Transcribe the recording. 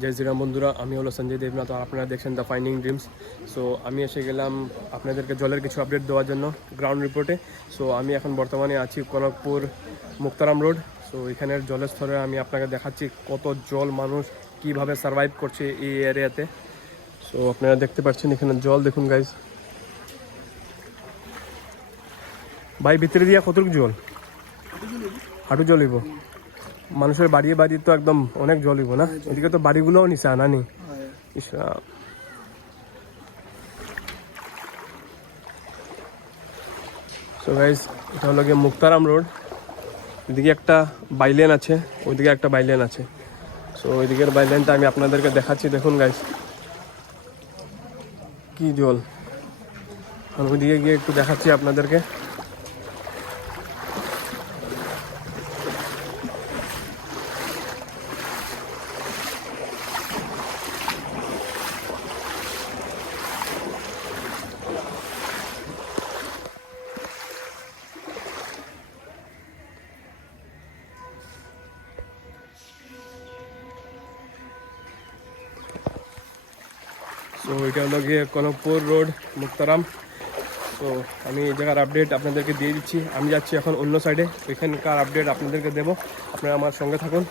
জয় শ্রীরাম বন্ধুরা, আমি হলো সঞ্জয় দেবনাথ আর আপনারা দেখছেন দ্য ফাইন্ডিং ড্রিমস। সো আমি এসে গেলাম আপনাদেরকে জলের কিছু আপডেট দেওয়ার জন্য গ্রাউন্ড রিপোর্টে। সো আমি এখন বর্তমানে আছি কনকপুর মুক্তারাম রোড। সো এখানের জলের স্তরে আমি আপনাকে দেখাচ্ছি কত জল, মানুষ কিভাবে সার্ভাইভ করছে এই এরিয়াতে। সো আপনারা দেখতে পাচ্ছেন এখানে জল দেখুন গাইজ। ভাই ভিতরে দিয়া কতটুকু জল? হাঁটু জল হইব। মানুষের বাড়িয়ে বাড়ি তো একদম অনেক জল হইব না? এদিকে তো বাড়িগুলোও নিচে আনানি। সো গাইজ, এটা হলো গিয়ে মুক্তারাম রোড। এদিকে একটা বাইলেন আছে, ওইদিকে একটা বাইলেন আছে। সো ওইদিকের বাইলেনটা আমি আপনাদেরকে দেখাচ্ছি, দেখুন গাইজ কি জল। আমি ওইদিকে গিয়ে একটু দেখাচ্ছি আপনাদেরকে। সো এটা হলো গিয়ে কনকপুর রোড মুক্তারাম। তো আমি এই জায়গার আপডেট আপনাদেরকে দিয়ে দিচ্ছি। আমি যাচ্ছি এখন অন্য সাইডে, ওইখানকার আপডেট আপনাদেরকে দেবো। আপনারা আমার সঙ্গে থাকুন।